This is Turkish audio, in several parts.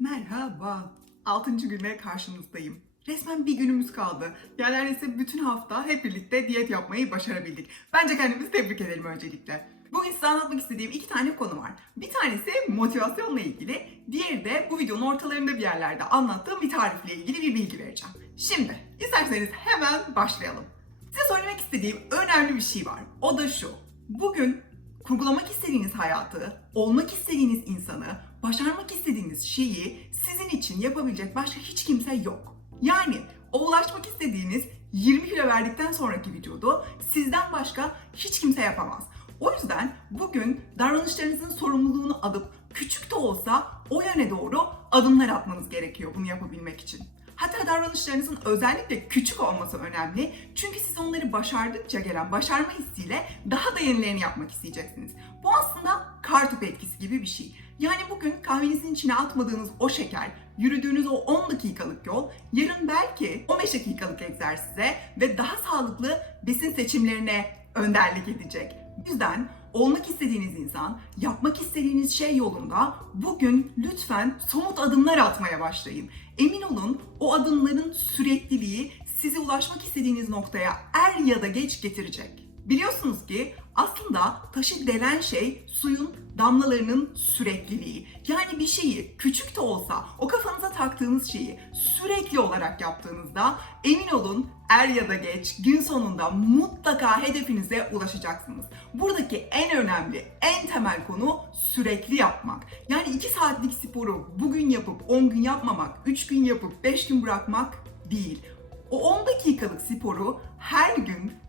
Merhaba. 6. güne karşınızdayım. Resmen bir günümüz kaldı. Yani neredeyse bütün hafta hep birlikte diyet yapmayı başarabildik. Bence kendimizi tebrik edelim öncelikle. Bugün size anlatmak istediğim iki tane konu var. Bir tanesi motivasyonla ilgili, diğeri de bu videonun ortalarında bir yerlerde anlattığım bir tarifle ilgili bir bilgi vereceğim. Şimdi isterseniz hemen başlayalım. Size söylemek istediğim önemli bir şey var. O da şu. Bugün kurgulamak istediğiniz hayatı, olmak istediğiniz insanı, başarmak istediğiniz şeyi sizin için yapabilecek başka hiç kimse yok. Yani o ulaşmak istediğiniz 20 kilo verdikten sonraki vücudu sizden başka hiç kimse yapamaz. O yüzden bugün davranışlarınızın sorumluluğunu alıp küçük de olsa o yöne doğru adımlar atmanız gerekiyor bunu yapabilmek için. Hatta davranışlarınızın özellikle küçük olması önemli. Çünkü siz onları başardıkça gelen başarma hissiyle daha da yenilerini yapmak isteyeceksiniz. Bu aslında kartopu etkisi gibi bir şey. Yani bugün kahvenizin içine atmadığınız o şeker, yürüdüğünüz o 10 dakikalık yol, yarın belki 15 dakikalık egzersize ve daha sağlıklı besin seçimlerine önderlik edecek. Bu yüzden olmak istediğiniz insan, yapmak istediğiniz şey yolunda bugün lütfen somut adımlar atmaya başlayın. Emin olun o adımların sürekliliği sizi ulaşmak istediğiniz noktaya er ya da geç getirecek. Biliyorsunuz ki aslında taşı delen şey suyun damlalarının sürekliliği. Yani bir şeyi küçük de olsa o kafanıza taktığınız şeyi sürekli olarak yaptığınızda emin olun er ya da geç gün sonunda mutlaka hedefinize ulaşacaksınız. Buradaki en önemli, en temel konu sürekli yapmak. Yani 2 saatlik sporu bugün yapıp 10 gün yapmamak, 3 gün yapıp 5 gün bırakmak değil. O 10 dakikalık sporu her gün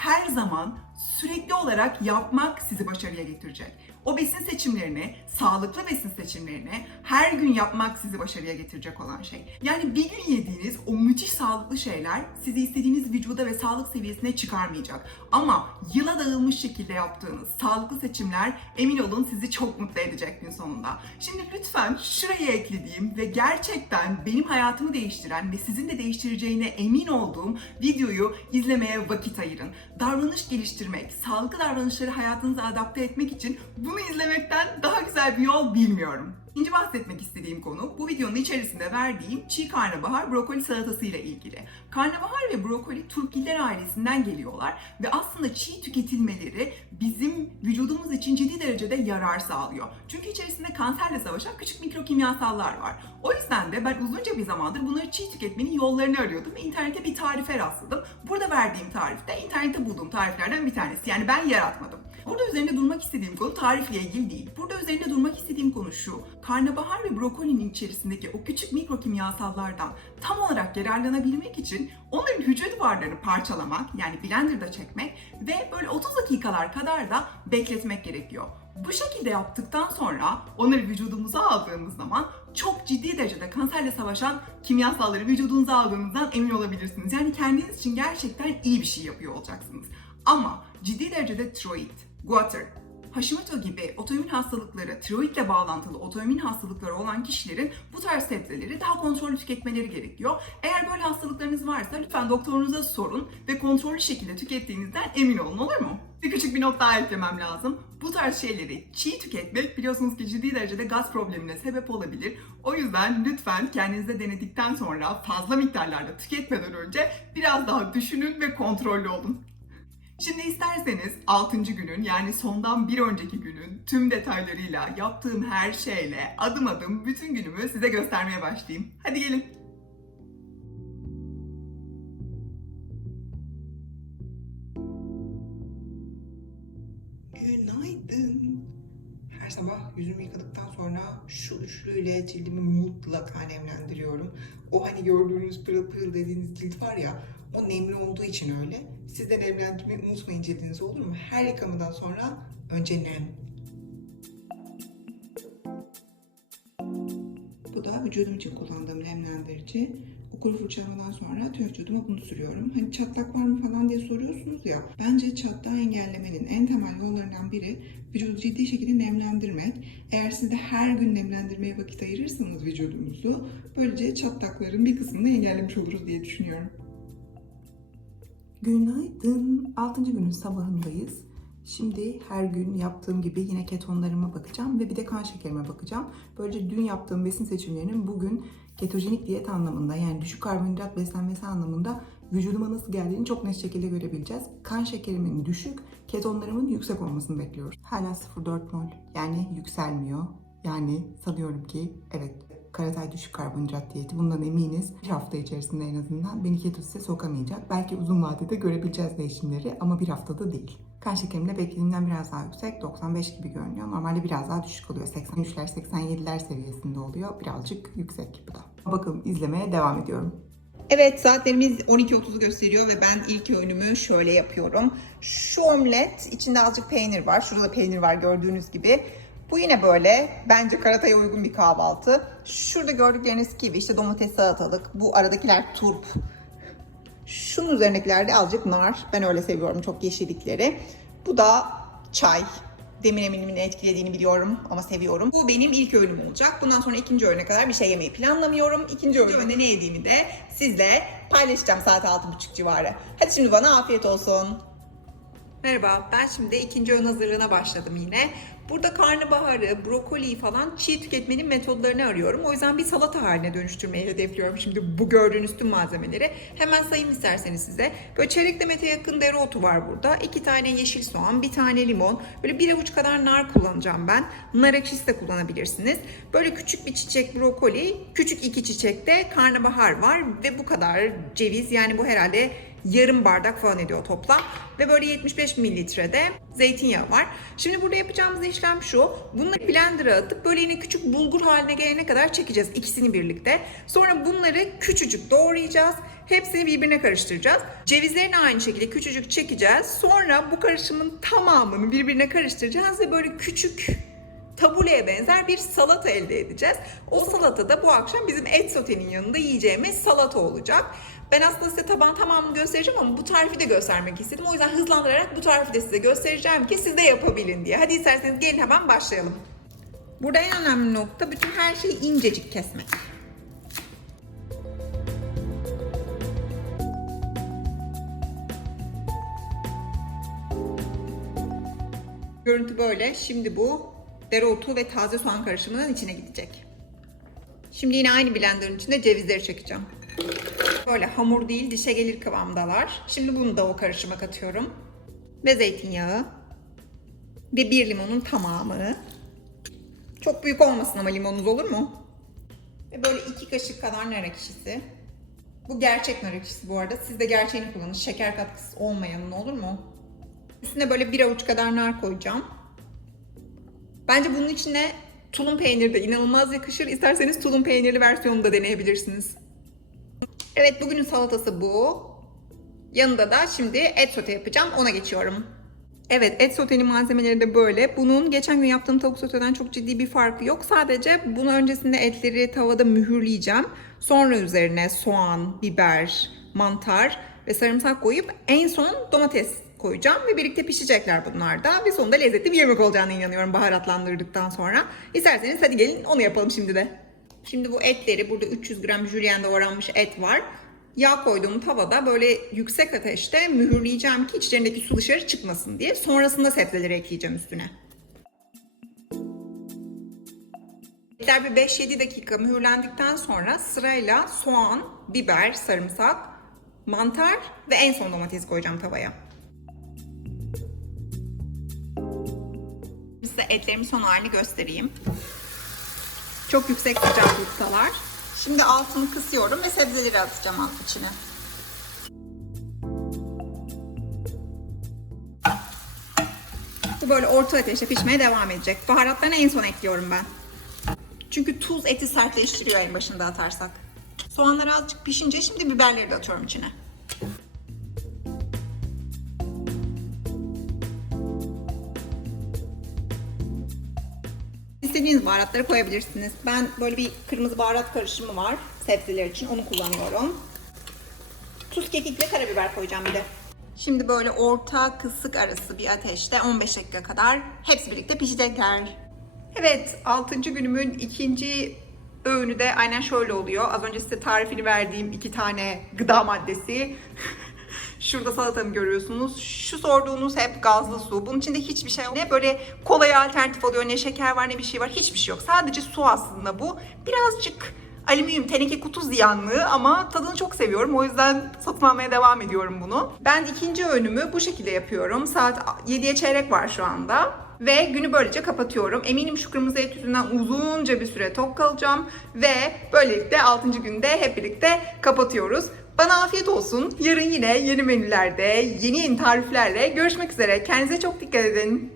her zaman sürekli olarak yapmak sizi başarıya getirecek. O besin seçimlerini, sağlıklı besin seçimlerini her gün yapmak sizi başarıya getirecek olan şey. Yani bir gün yediğiniz o müthiş sağlıklı şeyler sizi istediğiniz vücuda ve sağlık seviyesine çıkarmayacak. Ama yıla dağılmış şekilde yaptığınız sağlıklı seçimler emin olun sizi çok mutlu edecek gün sonunda. Şimdi lütfen şuraya eklediğim ve gerçekten benim hayatımı değiştiren ve sizin de değiştireceğine emin olduğum videoyu izlemeye vakit ayırın. Davranış geliştirmek, sağlıklı davranışları hayatınıza adapte etmek için bunu izlemekten daha güzel bir yol bilmiyorum. İkinci bahsetmek istediğim konu bu videonun içerisinde verdiğim çiğ karnabahar brokoli salatası ile ilgili. Karnabahar ve brokoli turpiller ailesinden geliyorlar ve aslında çiğ tüketilmeleri bizim vücudumuz için ciddi derecede yarar sağlıyor. Çünkü içerisinde kanserle savaşan küçük mikrokimyasallar var. O yüzden de ben uzunca bir zamandır bunları çiğ tüketmenin yollarını arıyordum ve internette bir tarife rastladım. Burada verdiğim tarifte internette bulduğum tariflerden bir tanesi. Yani ben yaratmadım. Burada üzerinde durmak istediğim konu tarifle ilgili değil. Burada üzerinde durmak istediğim konu şu. Karnabahar ve brokolinin içerisindeki o küçük mikrokimyasallardan tam olarak yararlanabilmek için onların hücre duvarlarını parçalamak yani blenderda çekmek ve böyle 30 dakikalar kadar da bekletmek gerekiyor. Bu şekilde yaptıktan sonra onları vücudumuza aldığımız zaman çok ciddi derecede kanserle savaşan kimyasalları vücudunuza aldığınızdan emin olabilirsiniz. Yani kendiniz için gerçekten iyi bir şey yapıyor olacaksınız. Ama ciddi derecede tiroid, guatr, Hashimoto gibi otoimmün hastalıkları, tiroidle bağlantılı otoimmün hastalıkları olan kişilerin bu tarz sebzeleri daha kontrollü tüketmeleri gerekiyor. Eğer böyle hastalıklarınız varsa lütfen doktorunuza sorun ve kontrollü şekilde tükettiğinizden emin olun olur mu? Bir küçük bir not daha eklemem lazım. Bu tarz şeyleri çiğ tüketmek biliyorsunuz ki ciddi derecede gaz problemine sebep olabilir. O yüzden lütfen kendinize denedikten sonra fazla miktarlarda tüketmeden önce biraz daha düşünün ve kontrollü olun. Şimdi isterseniz 6. günün yani sondan bir önceki günün tüm detaylarıyla yaptığım her şeyle adım adım bütün günümü size göstermeye başlayayım. Hadi gelin. Günaydın. Her sabah yüzümü yıkadıktan sonra şu üçlüyle cildimi mutlaka nemlendiriyorum. O hani gördüğünüz pırıl pırıl dediğiniz cilt var ya o nemli olduğu için öyle. Siz de nemlendirmeyi unutmayın cildinizi olur mu? Her yıkamadan sonra önce nem. Bu da vücudum için kullandığım nemlendirici. O kuru fırçalamadan sonra tüm vücuduma bunu sürüyorum. Hani çatlak var mı falan diye soruyorsunuz ya. Bence çatlağı engellemenin en temel yollarından biri vücudu ciddi şekilde nemlendirmek. Eğer siz de her gün nemlendirmeye vakit ayırırsanız vücudunuzu böylece çatlakların bir kısmını engellemiş oluruz diye düşünüyorum. Günaydın. 6. günün sabahındayız. Şimdi her gün yaptığım gibi yine ketonlarıma bakacağım ve bir de kan şekerime bakacağım. Böylece dün yaptığım besin seçimlerinin bugün ketojenik diyet anlamında yani düşük karbonhidrat beslenmesi anlamında vücuduma nasıl geldiğini çok net şekilde görebileceğiz. Kan şekerimin düşük, ketonlarımın yüksek olmasını bekliyoruz. Hala 0.4 mol yani yükselmiyor. Yani sanıyorum ki evet Karatay düşük karbonhidrat diyeti bundan eminiz. Bir hafta içerisinde en azından beni ketosise sokamayacak. Belki uzun vadede görebileceğiz değişimleri ama bir haftada değil. Kan şekerim de beklediğimden biraz daha yüksek. 95 gibi görünüyor. Normalde biraz daha düşük oluyor. 83'ler 87'ler seviyesinde oluyor. Birazcık yüksek bu da. Bakalım izlemeye devam ediyorum. Evet saatlerimiz 12.30'u gösteriyor ve ben ilk öğünümü şöyle yapıyorum. Şu omlet içinde azıcık peynir var. Şurada da peynir var gördüğünüz gibi. Bu yine böyle bence karataya uygun bir kahvaltı. Şurada gördükleriniz gibi işte domates salatalık. Bu aradakiler turp. Şunun üzerindekiler de azıcık nar. Ben öyle seviyorum çok yeşillikleri. Bu da çay. Demir eminimin etkilediğini biliyorum ama seviyorum. Bu benim ilk öğünüm olacak. Bundan sonra ikinci öğüne kadar bir şey yemeyi planlamıyorum. İkinci öğünde ne yediğimi de sizle paylaşacağım saat 6.30 civarı. Hadi şimdi bana afiyet olsun. Merhaba, ben şimdi ikinci öğün hazırlığına başladım yine. Burada karnabaharı, brokoliyi falan çiğ tüketmenin metodlarını arıyorum. O yüzden bir salata haline dönüştürmeyi hedefliyorum şimdi bu gördüğünüz tüm malzemeleri. Hemen sayayım isterseniz size. Böyle çeyrek demete yakın dereotu var burada. iki tane yeşil soğan, bir tane limon. Böyle bir avuç kadar nar kullanacağım ben. Nar ekşisi de kullanabilirsiniz. Böyle küçük bir çiçek brokoli, küçük iki çiçek de karnabahar var. Ve bu kadar ceviz yani bu herhalde yarım bardak falan ediyor toplam. Ve böyle 75 mililitrede zeytinyağı var. Şimdi burada yapacağımız işlem şu. Bunları blender'a atıp böyle yine küçük bulgur haline gelene kadar çekeceğiz ikisini birlikte. Sonra bunları küçücük doğrayacağız. Hepsini birbirine karıştıracağız. Cevizlerini aynı şekilde küçücük çekeceğiz. Sonra bu karışımın tamamını birbirine karıştıracağız ve böyle küçük tabuleye benzer bir salata elde edeceğiz. O salata da bu akşam bizim et sotenin yanında yiyeceğimiz salata olacak. Ben aslında size taban tamamını göstereceğim ama bu tarifi de göstermek istedim. O yüzden hızlandırarak bu tarifi de size göstereceğim ki siz de yapabilin diye. Hadi isterseniz gelin hemen başlayalım. Burada en önemli nokta bütün her şeyi incecik kesmek. Görüntü böyle. Şimdi bu dereotu ve taze soğan karışımının içine gidecek. Şimdi yine aynı blenderın içinde cevizleri çekeceğim. Böyle hamur değil dişe gelir kıvamdalar. Şimdi bunu da o karışıma katıyorum. Ve zeytinyağı. Ve bir limonun tamamı. Çok büyük olmasın ama limonunuz olur mu? Ve böyle iki kaşık kadar nar ekşisi. Bu gerçek nar ekşisi bu arada. Siz de gerçeğini kullanın. Şeker katkısı olmayanın olur mu? Üstüne böyle bir avuç kadar nar koyacağım. Bence bunun içine tulum peyniri de inanılmaz yakışır. İsterseniz tulum peynirli versiyonu da deneyebilirsiniz. Evet bugünün salatası bu. Yanında da şimdi et sote yapacağım. Ona geçiyorum. Evet et sotenin malzemeleri de böyle. Bunun geçen gün yaptığım tavuk soteden çok ciddi bir farkı yok. Sadece bunu öncesinde etleri tavada mühürleyeceğim. Sonra üzerine soğan, biber, mantar ve sarımsak koyup en son domates koyacağım ve birlikte pişecekler bunlar da. Ve sonunda lezzetli bir yemek olacağına inanıyorum baharatlandırdıktan sonra. İsterseniz hadi gelin onu yapalım şimdi de. Şimdi bu etleri burada 300 gram jülyen doğranmış et var. Yağ koyduğum tavada böyle yüksek ateşte mühürleyeceğim ki içlerindeki su dışarı çıkmasın diye. Sonrasında sebzeleri ekleyeceğim üstüne. Etler bir 5-7 dakika mühürlendikten sonra sırayla soğan, biber, sarımsak, mantar ve en son domates koyacağım tavaya. Size etlerimin son halini göstereyim. Çok yüksek sıcaklıktalar. Şimdi altını kısıyorum ve sebzeleri atacağım alt içine. Bu böyle orta ateşte pişmeye devam edecek. Baharatlarını en son ekliyorum ben. Çünkü tuz eti sertleştiriyor en başında atarsak. Soğanlar azıcık pişince şimdi biberleri de atıyorum içine. İstediğiniz baharatları koyabilirsiniz. Ben böyle bir kırmızı baharat karışımı var sebzeler için. Onu kullanıyorum. Tuz, kekik ve karabiber koyacağım bir de. Şimdi böyle orta kısık arası bir ateşte 15 dakika kadar hepsi birlikte pişecekler. Evet, 6. günümün ikinci öğünü de aynen şöyle oluyor. Az önce size tarifini verdiğim iki tane gıda maddesi. Şurada salatamı görüyorsunuz. Şu sorduğunuz hep gazlı su. Bunun içinde hiçbir şey yok. Ne böyle kolaya alternatif oluyor, ne şeker var, ne bir şey var. Hiçbir şey yok. Sadece su aslında bu. Birazcık alüminyum teneke kutu ziyanlı ama tadını çok seviyorum. O yüzden satın almaya devam ediyorum bunu. Ben ikinci öğünümü bu şekilde yapıyorum. Saat 7'ye çeyrek var şu anda. Ve günü böylece kapatıyorum. Eminim şu kırmızı et yüzünden uzunca bir süre tok kalacağım. Ve böylelikle 6. günde hep birlikte kapatıyoruz. Bana afiyet olsun. Yarın yine yeni menülerde, yeni yeni tariflerle görüşmek üzere. Kendinize çok dikkat edin.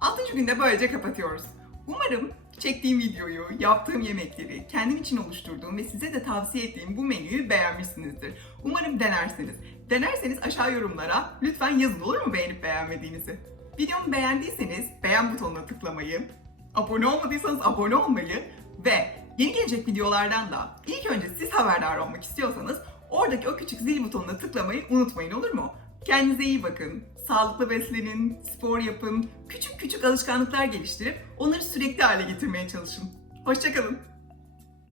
6. günde böylece kapatıyoruz. Umarım çektiğim videoyu, yaptığım yemekleri, kendim için oluşturduğum ve size de tavsiye ettiğim bu menüyü beğenmişsinizdir. Umarım denersiniz. Denerseniz aşağı yorumlara lütfen yazın olur mu beğenip beğenmediğinizi. Videomu beğendiyseniz beğen butonuna tıklamayı, abone olmadıysanız abone olmayı ve yeni gelecek videolardan da ilk önce siz haberdar olmak istiyorsanız oradaki o küçük zil butonuna tıklamayı unutmayın olur mu? Kendinize iyi bakın, sağlıklı beslenin, spor yapın, küçük küçük alışkanlıklar geliştirip onları sürekli hale getirmeye çalışın. Hoşçakalın.